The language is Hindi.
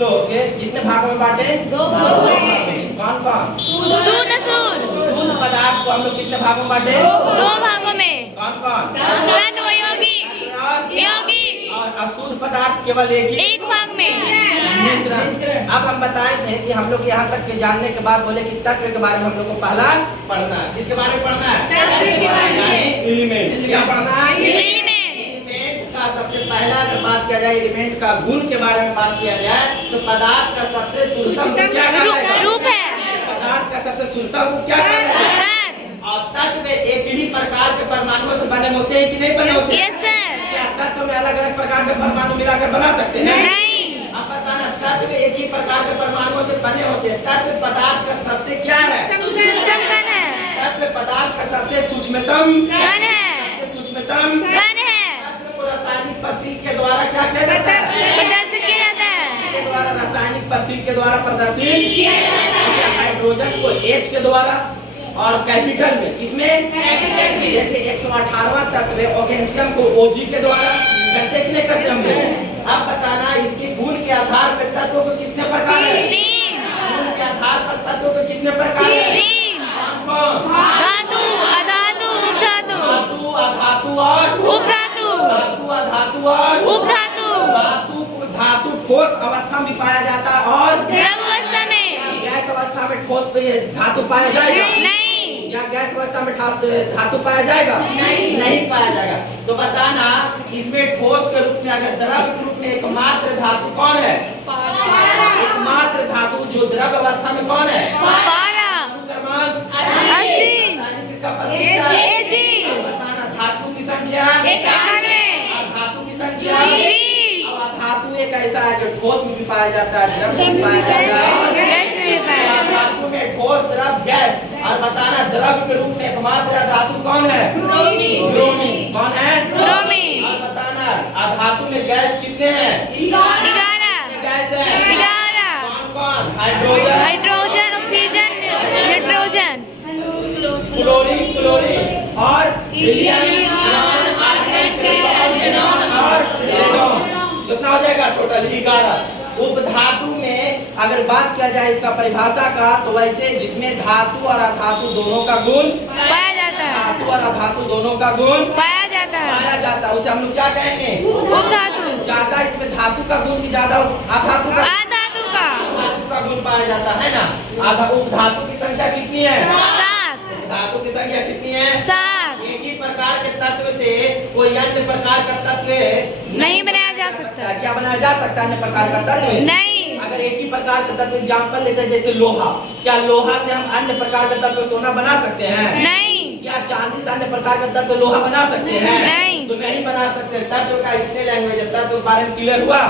लोग के कितने भागों में बांटे? 2 भागों में। कौन कौन? सूद असूल। स्थूल पदार्थ को हम लोग कितने भागों में बांटे? 2 भागों में। कौन कौन? तत्व योगी। योगी। और अशुद्ध पदार्थ केवल एक ही 1 भाग में। मिश्रण। अब हम बताए थे कि हम लोग यहाँ तक के जानने के बाद बोले कि तत्व के बारे में हम लोग को पहला पढ़ना है। किसके बारे में पढ़ना है? एलिमेंट। क्या पढ़ना है? एलिमेंट का सबसे पहला अगर बात किया जाए एलिमेंट का गुण के बारे में बात किया जाए तो पदार्थ का सबसे सूक्ष्म क्या रूप है। पदार्थ का सबसे सूक्ष्म रूप क्या है? और तत्व एक ही प्रकार के परमाणुओं से बने होते हैं कि नहीं बने होते? Yes sir. क्या तत्व में अलग अलग प्रकार के परमाणु मिलाकर बना सकते हैं? नहीं। अब बताना तत्व एक ही प्रकार के परमाणुओं से बने होते हैं। तत्व पदार्थ का सबसे क्या है? सूक्ष्म कण है। तत्व पदार्थ का सबसे सूक्ष्मतम कण है। सबसे सूक्ष्मतम कण है। तत्व को रासायनिक प्रतीक के द्वारा क्या किया जाता है? प्रदर्शित किया जाता है। इसके द्वारा रासायनिक प्रतीक के द्वारा प्रदर्शित किया जाता है। हाइड्रोजन को H के द्वारा और कैपिटल में किसमें? जैसे 118वां तत्व ऑर्गेनिज्म को OG के द्वारा करते कि नहीं करते हम लोग? अब बताना इसके गुण के आधार पर तत्वों को कितने प्रकार है? 3। गुण के आधार पर तत्वों को कितने प्रकार है? 3। कौन? धातु, अधातु, उपधातु। धातु, अधातु और उपधातु। धातु, अधातु और उपधातु। धातु को धातु ठोस अवस्था में पाया जाता है और द्रव अवस्था में। गैस अवस्था में ठोस पे धातु पाया जाएगा? नहीं। या गैस अवस्था में धातु पाया जाएगा? नहीं पाया जाएगा। तो बताना इसमें ठोस के रूप में अगर द्रव के रूप में एकमात्र धातु कौन है? एकमात्र धातु जो द्रव अवस्था में कौन है? पारा। क्रमांक 80। किसका प्रतीक है? AG। बताना धातु की संख्या 91। और धातु की संख्या 20। और धातु एक ऐसा है जो ठोस में भी पाया जाता है, द्रव में भी पाया जाता है। गैस में पाया। धातु में ठोस, द्रव, गैस। और बताना द्रव के रूप में एकमात्र धातु कौन है? ब्रोमीन। कौन है? ब्रोमीन। और बताना धातु में गैस कितने हैं? 11। गैस है 11। कौन कौन? Hydrogen, hydrogen, oxygen, nitrogen. Chlorine, chlorine और हीलियम, आर्गन, क्रिप्टोन और रेडोन। कितना हो जाएगा टोटल? 11। उपधातु में अगर बात किया जाए इसका परिभाषा का तो वैसे जिसमें धातु और अधातु दोनों का गुण पाया जाता है। धातु और अधातु दोनों का गुण पाया जाता है। पाया जाता है, उसे हम लोग क्या कहेंगे? उपधातु। ज्यादा इसमें धातु का गुण की ज्यादा अधातु का अधातु का धातु का गुण पाया जाता है ना। आधा उपधातु की संख्या कितनी है? 7। धातु की संख्या कितनी है? 7। एक ही प्रकार के तत्व से कोई अन्य प्रकार का तत्व नहीं बनाया जा सकता। क्या बनाया जा सकता है? अन्य प्रकार का तत्व नहीं। अगर एक ही प्रकार का तत्व एग्जाम्पल लेते हैं जैसे लोहा, क्या लोहा से हम अन्य प्रकार का तत्व सोना बना सकते हैं? नहीं। क्या चांदी से अन्य प्रकार का तत्व लोहा बना सकते हैं? नहीं। तो नहीं बना सकते। तत्व का इसने लैंग्वेज है, तत्व के बारे में क्लियर हुआ?